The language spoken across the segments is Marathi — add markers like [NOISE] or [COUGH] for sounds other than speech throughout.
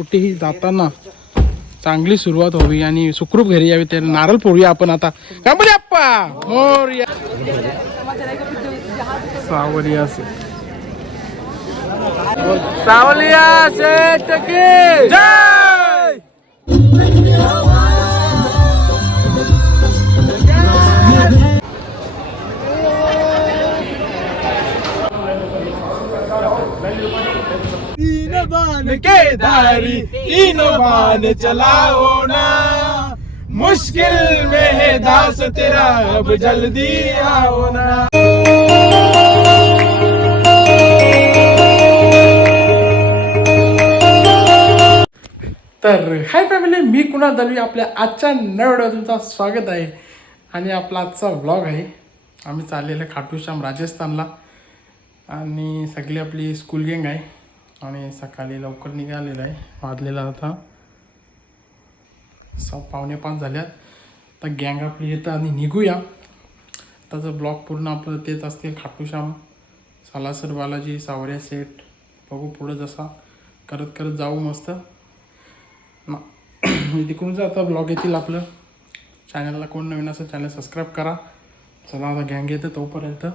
कुठेही जाताना चांगली सुरुवात व्हावी आणि सुखरूप घरी यावी तर नारळ फोडूया आपण आता. गणपती अप्पा मोरया सावलिया से सावलिया जय! तीन के धारी तीनों बाण चलाओ ना। मुश्किल में है दास तेरा अब जल्दी आओ ना। तर हाय फॅमिली मी कुणाल दलवी आपल्या आजच्या नव्या तुमचं स्वागत आहे. आणि आपला आजचा व्लॉग आहे. आम्ही चाललेलं खाटूश्याम राजस्थानला. आणि सगळी आपली स्कूल गँग आहे. आणि सकाळी लवकर निघालेला आहे. वाजलेला आता. स पावणे पाच झाल्यात. तर गँग आपली येतं आणि निघूया. त्याचं ब्लॉग पूर्ण आपलं तेच असतील खाटूश्याम सालासर बालाजी सावऱ्या सेट बघू पुढं जसा. करत करत जाऊ मस्त. ना [CLEARS THROAT] तिकडूनच आता ब्लॉग येतील आपलं चॅनलला कोण नवीन असेल चॅनल सबस्क्राईब करा. चला आता गँग येतं तोपर्यंत.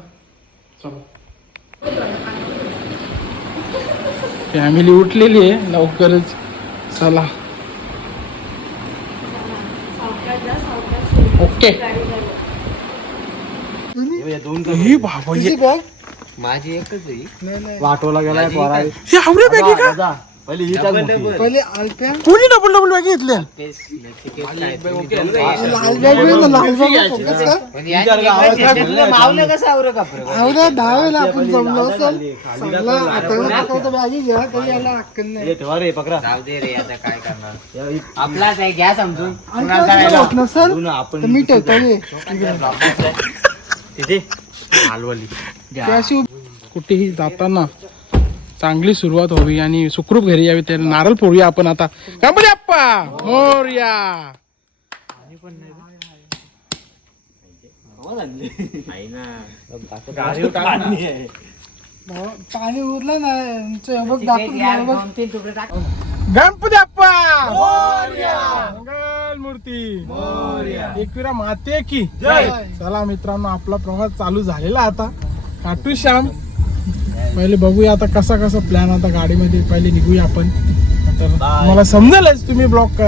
चलो. फॅमिली उठलेली आहे लवकरच चला. ओके. ही बाबा माझी एकच आहे. वाटोला गेलाय पोरा हे आवरे बॅग का? पहिले ही टाक मोठी. पहिले आलप्या. कोणी डबल डबल बॅग घेतल्या लाल बॅग बी ना, लाल बॅग फोकस का मावलं कसं आवरं कापर आवऱ्या दहा वेळेला आपण जमलो असेल. चांगला आता बॅगी घ्या तरी याला अक्कल नाही. ये ठेवा रे पकरा जाऊ दे रे आता काय करणार? [LAUGHS] या, इ- आपलाच आहे घ्या समजून. आणि काय होत नसेल तू? ना आपण तर मी ठेवतो. [LAUGHS] तिथे? हलवली कुठेही जाताना चांगली सुरुवात व्हावी आणि सुखरूप घरी यावी. तर नारळ फोडूया आपण आता. गणपती अप्पा मोरया! पाणी उरलं ना बघ दाखवून गणपती अप्पा मोरया! मंगल मूर्ती! एकविरा माते की! जय. चला मित्रांनो आपला प्रवास चालू झालेला आता. काटू श्याम पहिले बघूया आता कसा कसा प्लॅन आता गाडीमध्ये. पहिले निघूया आपण. तर मला समजेलच तुम्ही ब्लॉग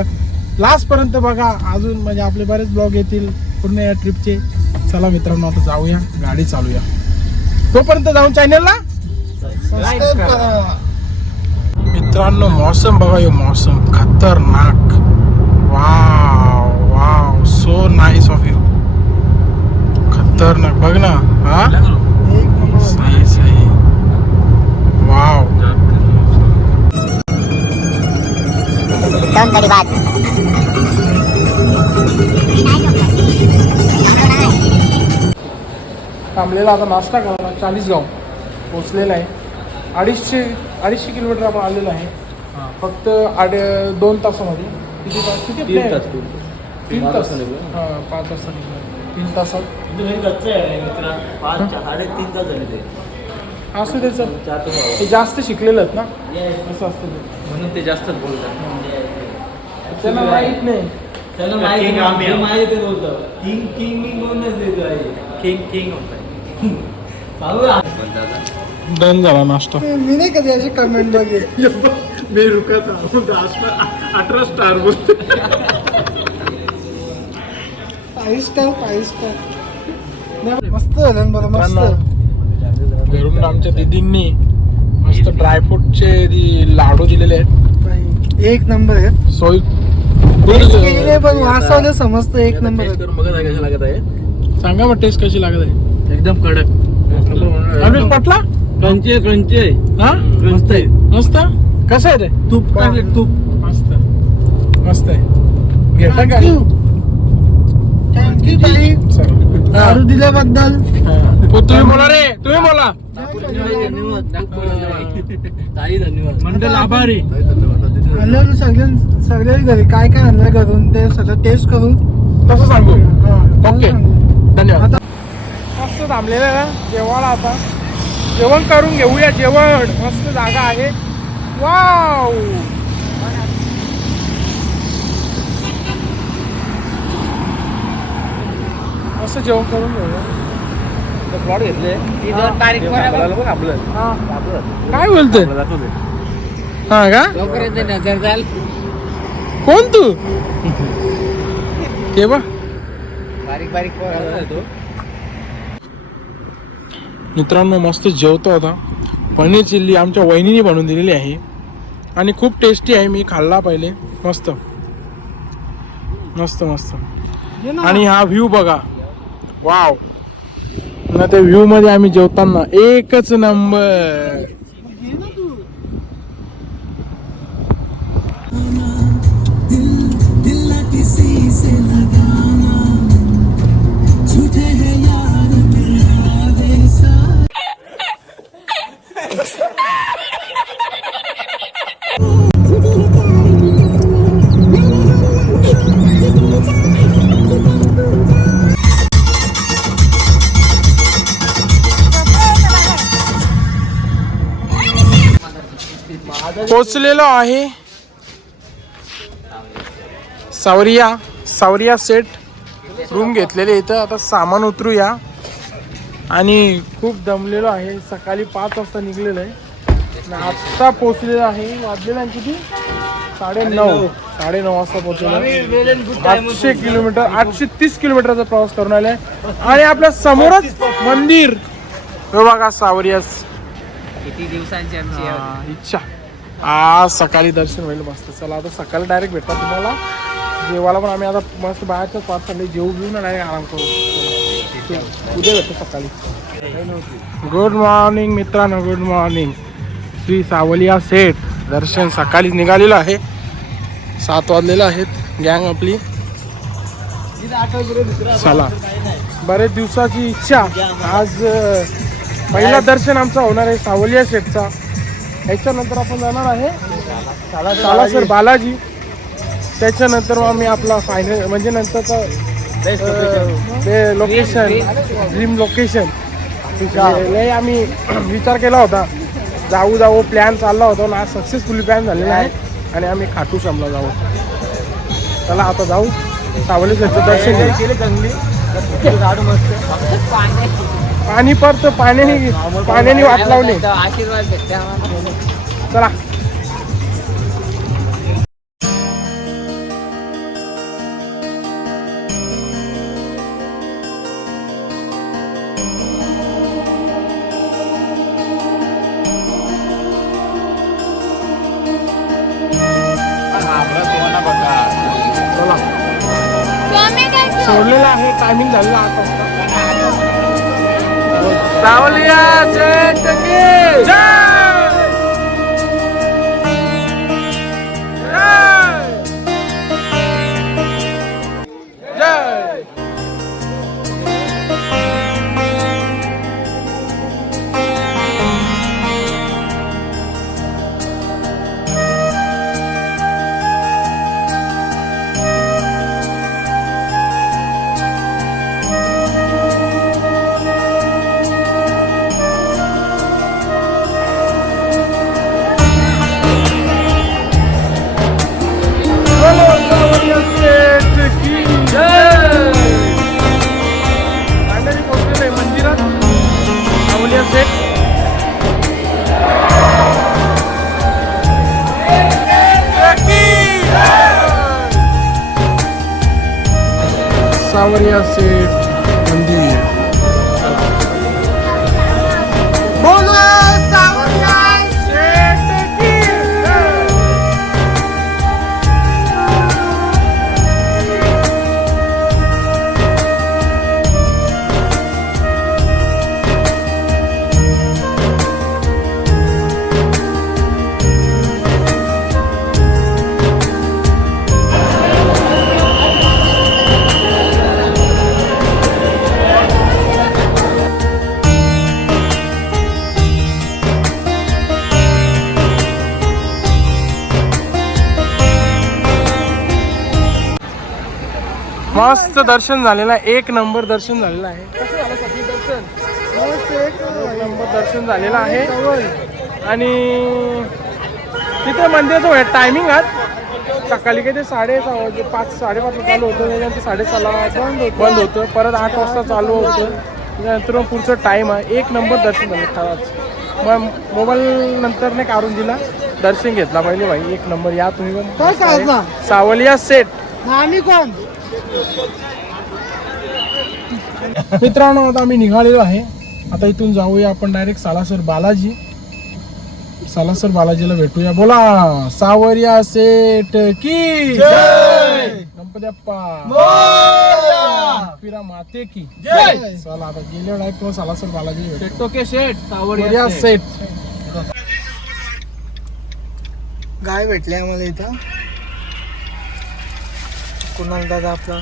लास्ट पर्यंत बघा. अजून म्हणजे आपले बरेच ब्लॉग येतील पूर्ण या ट्रिपचे चला मित्रांनो आता जाऊया. गाडी चालूया. तोपर्यंत जाऊन चॅनलला. मित्रांनो मौसम बघा यो मौसम. खतरनाक. Wow wow so nice of you खतरनाक. बघ ना हा? दोन कडी बाद थांबलेला आता नाश्ता करायला चाळीस गाव पोचलेला आहे. अडीचशे अडीचशे किलोमीटर आपण आलेलो आहे. फक्त आडे दोन तासामध्ये. किती तास? किती आपले आहे? तीन तास. हां पाच निघालो. तीन तासात. साडेतीन तास झाले ते. असं त्याचं ते जास्त शिकलेलं आहेत ना? असं असतं म्हणून ते जास्त बोलतात. त्यांना माहीत नाही. त्याला King माहिती आम्ही जे आहोत. माहिती ते बोलतो किंग किंग मी कोणच देतो आहे. किंग किंग होत चालू आहे. डन झाला नाश्ता. मी नाही कधी अशी कमेंट बघितली. मी रुकत अठरा स्टार बोलतो फाईव्ह स्टार फाईव्ह स्टार मस्त झालं ना बरं मस्त. घरून आमच्या दिदींनी मस्त ड्रायफ्रूटचे दी- लाडू दिलेले आहेत. एक नंबर आहे सोय टेस्ट केलेले पण वासावलं समजतं एक नंबर. आहे करून ना कशा लागत आहे. सांगा मग टेस्ट कशी लागत आहे. एकदम कडक. अमरीश पाटला? कंचे कंचे हा? मस्त आहे. मस्त? कसं आहे रे तूप टाकले तूप. मस्त. मस्त आहे. घेता का? थँक्यू ताई. चला. दारू दिल्याबद्दल. हा. तुम्ही बोला रे तुम्ही बोला. धन्यवाद ताई धन्यवाद. मंडल आभारी. आणल्यावर सगळे सगळे घरी काय काय आणलं घरून? ते सगळं टेस्ट करू तसं सांगू. ओके. धन्यवाद. मस्त थांबलेलं जेवण आता. जेवण करून घेऊया जेवण. मस्त जागा आहे. वाव! मस्त जेवण करून घेऊया. प्लॉट घेतले आपलं. काय बोलतोय? हा का? नजर जाल. कोण तू? [LAUGHS] ते बा? बारीक बारीक. मित्रांनो मस्त जेवतो होता पनीर चिल्ली आमच्या वहिनीने बनवून दिलेली आहे. आणि खूप टेस्टी आहे मी खाल्ला पहिले. मस्त. मस्त मस्त. आणि हा व्ह्यू बघा. वाव ना त्या व्ह्यू मध्ये आम्ही जेवताना एकच नंबर पोचलेलो आहे. सावरिया सावरिया सेट रूम घेतलेले इथं. आता सामान उतरूया. आणि खूप दमलेलो आहे. सकाळी पाच वाजता निघलेलो आहे. आत्ता पोचलेलो आहे. वाजलेला आहे किती? साडे नऊ साडे नऊ वाजता पोहोचलेलो आठशे किलोमीटर आठशे तीस किलोमीटरचा प्रवास करून आलाय. आणि आपल्या समोरच मंदिर. हे बघा सावरियास किती दिवसांची आमची इच्छा. आज सकाळी दर्शन होईल मस्त. चला आता सकाळी डायरेक्ट भेटतात तुम्हाला. जेवायला पण आम्ही आता मस्त बाहेरच्याच पाच संडे जेऊ घेऊन डायरेक्ट आराम करू. उद्या भेटतो सकाळी. गुड मॉर्निंग मित्रांनो गुड मॉर्निंग श्री सावलिया सेठ दर्शन सकाळीच निघालेलं आहे. सात वाजलेलं आहेत गँग आपली. चला बरेच दिवसाची इच्छा. आज पहिला दर्शन आमचा होणार आहे सावलिया शेठचा याच्यानंतर आपण जाणार आहे सालासर बालाजी. त्याच्यानंतर आम्ही आपला फायनल म्हणजे नंतरचा लोकेशन ड्रीम लोकेशन लय आम्ही [CLEARS THROAT] विचार केला होता. जाऊ जाऊ प्लॅन चालला होता आणि आज सक्सेसफुली प्लॅन झालेला आहे. आणि आम्ही खाटू श्यामला जाऊ. चला आता जाऊ. सावली शेठचं दर्शन केले चांगली झाड मस्त. पाणी परत पाण्याने पाण्याने वाट लावली आशीर्वाद भेटते आम्हाला. चला. सावरिया सेठ मस्त दर्शन झालेलं आहे. एक नंबर दर्शन झालेलं आहे. कसं झालं सखी दर्शन मस्त एक नंबर दर्शन झालेलं आहे. आणि तिथे मंदिराचं टायमिंग आज. सकाळी काही ते साडे वाजे पाच साडेपाचला चालू होतं. त्याच्यानंतर साडेसहाला बंद होतं. बंद होतं. परत आठ वाजता चालू होतं. त्याच्यानंतर मग पुढचं टाईम आहे. एक नंबर दर्शन झालं खरंच मग मोबाईल नंतर नाही काढून दिला. दर्शन घेतला पहिले भाई. एक नंबर. या तुम्ही? पण. सावलिया सेट आम्ही कोण? मित्रांनो आता आम्ही निघालेलो आहे. आता इथून जाऊया आपण डायरेक्ट सालासर बालाजी. सालासर बालाजीला भेटूया. बोला सावरिया सेठ की गणपती अप्पा फिरा माते की. चला आता गेले डायरेक्ट किंवा सालासर बालाजी. भेटू. टोके शेट सावरिया सेठ. गाय भेटली आम्हाला इथं. कुणाल दादा आपला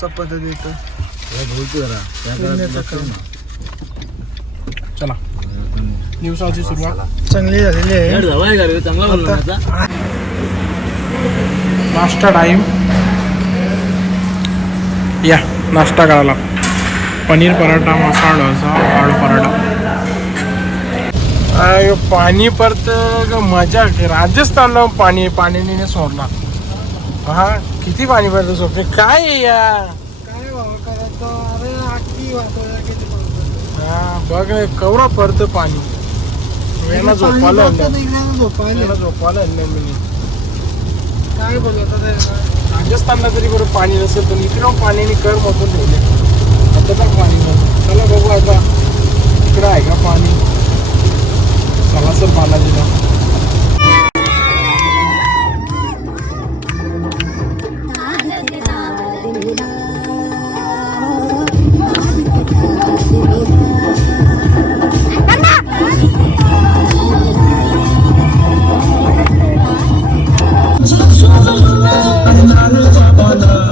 चपात देतो चला. दिवसाची सुरुवात. चांगली झालेली आहे. जवळ का रे चांगला बोलला ना आता. नाश्ता टाईम या नाश्ता करायला. पनीर पराठा मसाला डोसा आळू पराठा. अय, पाणी परत ग मजा राजस्थानला पाणी पाणीने सोडणार हा किती पाणी पडतं सोडते काय आहे या? काय बाबा करायचं अरे किती. हा बघ कवरा पडतं पाणी. याला पाणी झोपायला आणलं. तर झोपायला. याला झोपायला आणलं मी. काय बोलत ते राजस्थानला तरी बरं पाणी नसेल पण इकडं पाण्याने कर मधून ठेवले आता पाणी नाही चला बघू आता. इकडं आहे का पाणी? चला सर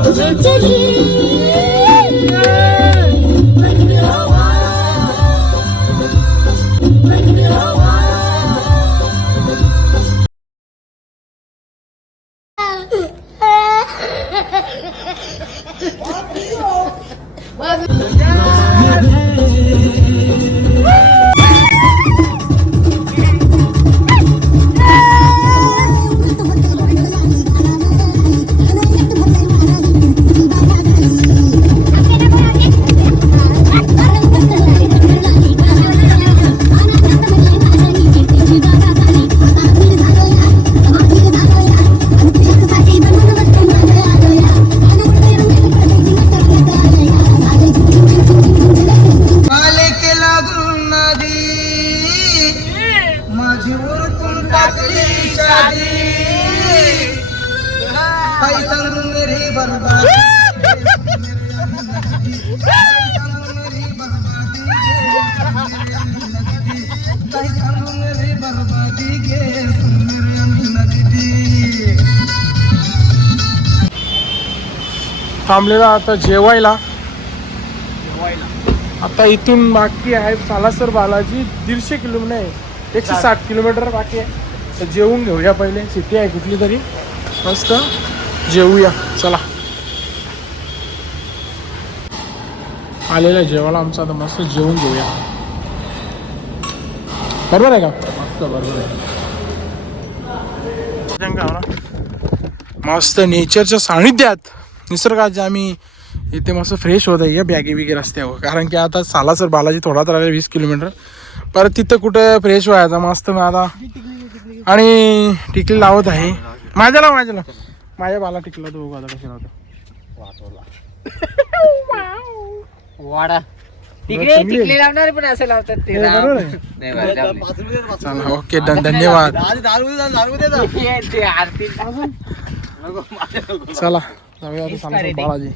बालाजीला आले थांबलेला आता जेवायला. आता इथून बाकी आहे सालासर बालाजी दीडशे किलोमीटर आहे एकशे साठ किलोमीटर बाकी आहे. तर जेवून घेऊया पहिले सिटी आहे कुठली तरी. मस्त जेवूया. चला. आलेलं आहे जेवायला आमचं आता मस्त जेवून घेऊया. बरोबर आहे का? मस्त बरोबर आहे. मस्त नेचरच्या सानिध्यात. निसर्गाचे आम्ही इथे मस्त फ्रेश होत आहे या बॅगे बिगे रस्त्यावर कारण की आता सालासर बालाजी थोडा तर आहे वीस किलोमीटर परत तिथं कुठं फ्रेश व्हायचा मस्त मग आता आणि टिकली लावत आहे माझ्या लाव माझ्या लाव माझ्या बाला टिकला तो बघू आता कशी लावतो वाडा हे ओके डन धन्यवाद हे चला बालाजी.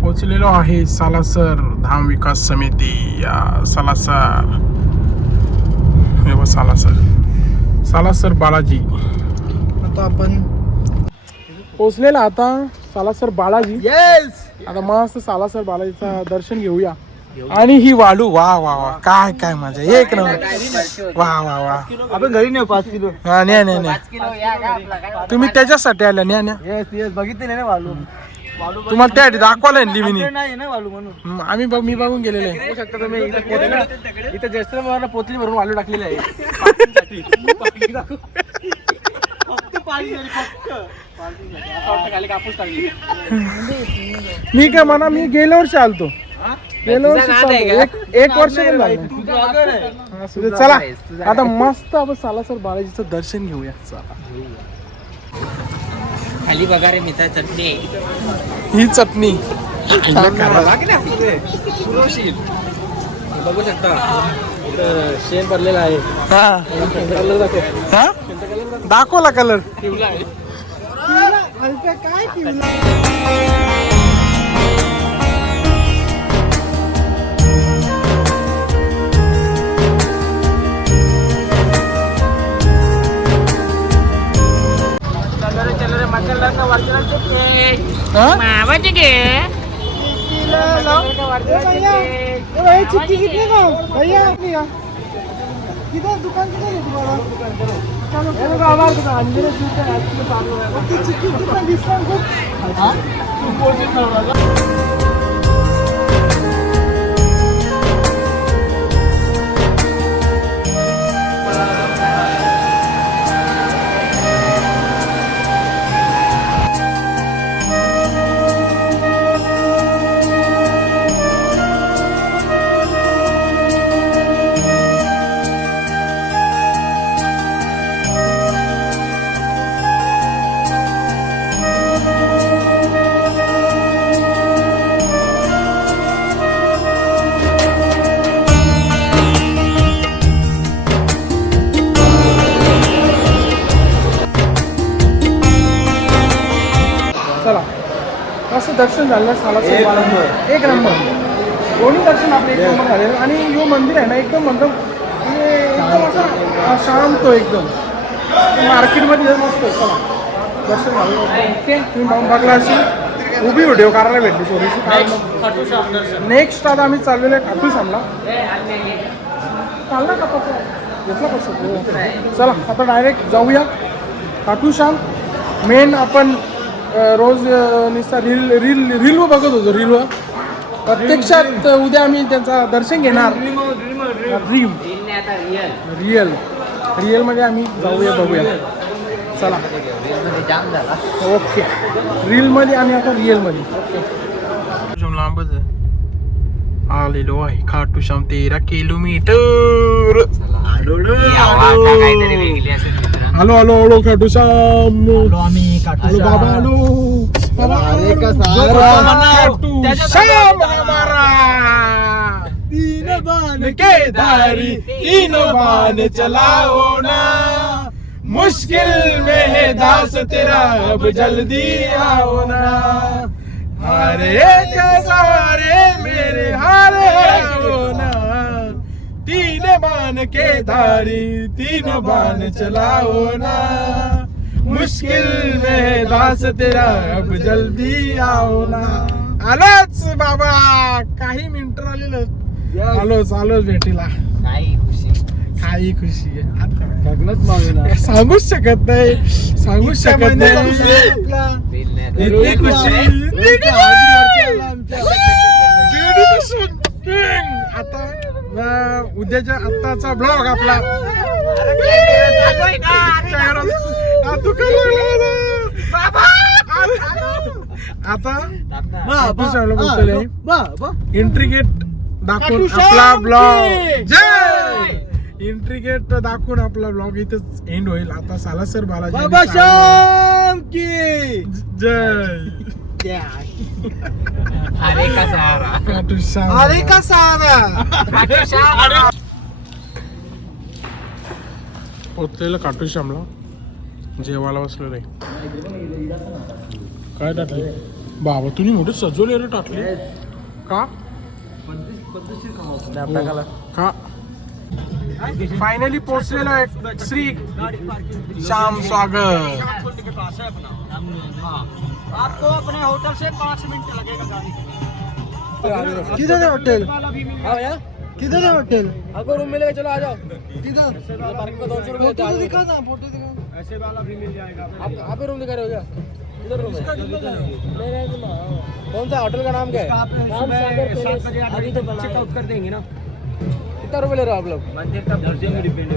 पोचलेलो आहे सालासर धाम विकास समिती या सालासर सालासर सालासर बालाजी. आता आपण पोचलेला आता सालासर बालाजी. येस आता मस्त सालासर बालाजीचा दर्शन घेऊया. आणि ही वालू वा वा वा. काय काय मजा. एक नंबर. वा वा वा. आपण घरी नेऊ पाच किलो. हा न्या न्या न्या. पाच किलो या का आपला काय तुम्ही त्याच्यासाठी आल्या न्या न्या. येस येस बघितले नाही ना वालू. तुम्हाला त्यासाठी दाखवायला आणली मी नाही ना वालू म्हणून. हम्म, आम्ही बघ मी बघून गेलेले बघू शकता तुम्ही इथं पोहोचले इथं जास्त मला पोतली भरून वालू टाकलेली आहे. खाली कापूस टाकली. मी काय म्हणा मी गेल्या वर्षी आलतो. गेल्या वर्षी. एक एक वर्ष पण झालं. हा. चला. आता मस्त आपण सालासर बालाजीचं दर्शन घेऊया. चला. खाली बघा रे मित्र चटणी. ही चटणी. बघू शकता. शेण पडलेलं आहे. हा. हा? दाखवला कलर अंजलि सूट है? आपके पास चिट्ठी कितना डिस्काउंट को दर्शन झालं सालाचं बाळाचं. एक नंबर. दोन्ही दर्शन आपले एक नंबर झाले आणि यो मंदिर आहे ना एकदम मतलब म्हणजे एकदम असं शांत आहे एकदम. मार्केटमध्ये जर मस्त. चला. दर्शन झालं ओके. तुम्ही बघ- बघला अशी उभी व्हिडिओ करायला भेटली थोडीशी. नेक्स्ट आता आम्ही चाललेलो आहे खाटू सामला चालला का? घेतला कसं चला आता डायरेक्ट जाऊया. खाटू श्याम मेन आपण रोज नुसता रील रील रील बघत होतो रीलवर. प्रत्यक्षात उद्या आम्ही त्यांचा दर्शन घेणार. ड्रीम रिअल रिअलमध्ये आम्ही जाऊया बघूया. चला. जाम झाला ओके रीलमध्ये आणि आता रिअलमध्ये ओके लांबच आहे आलेलो आहे खाटू श्याम तेरा kilometre hello hello hello Khatu Shyam आम्ही हॅलो बाबा हॅलो. बाबा अरे का जो सारा. बाबा खाटू श्याम हमारा तीन बान के धारी तीन बान चलाओ ना. मुश्किल में है दास तेरा अब जल्दी आओ ना. हारे के सवारे मेरे हारे हो ना. तीन बान के धारी तीन बान चलाओ ना। मुश्किल में है दास तेरा अब जल्दी आओ ना। आलोच बाबा काही मिनिट आलेलं आलोच आलोच भेटीला. काही खुशी काही खुशी आहे. सांगूच शकत नाही. सांगूच शकत नाही. इतकी खुशी. आता उद्याच्या आत्ताचा ब्लॉग आपला. आता इंट्रिगेट दाखवून आपला ब्लॉग जय. इंट्रिगेट दाखवून आपला ब्लॉग इथेच एंड होईल. आता सालासर बालाजी की. जय. अरे का सहारा खाटू श्याम. अरे का सारा पोचलेलं काटू श्यामला जेवायला बसलेलं आहे. काय टाकले बाबा तुम्ही मोठे सजवले रे टाकले. का? का? फायनली पोचलेलो आहे. श्री श्याम स्वागत. आपको अपने होटल से पाँच मिनट लगेगा गाड़ी। किधर है होटल? हाँ किधर है होटल? आपको रूम मिलेगा चलो आ जाओ। किधर? पार्किंग का दो सौ रुपये दिखा फ़ोटो दिखा। ऐसे वाला भी मिल जाएगा। आप आप ही रूम दिखा रहे हो क्या? किधर रूम है? कौन सा होटल का नाम क्या है? अभी तो चेकआउट कर देंगे ना। कितना रुपए ले रहे हो आप लोग? मंदिर का डिपेंड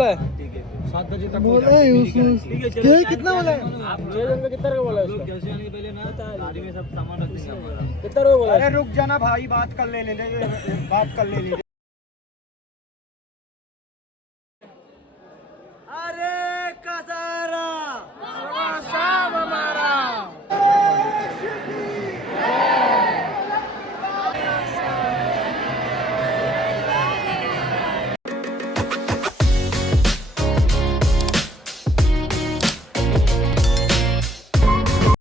है बोला हो जाएंगे कितना बोला है कितना बोला है उसका? कितना रुपये बोला है रुक जाना भाई बात कर लेने दे बात कर लेने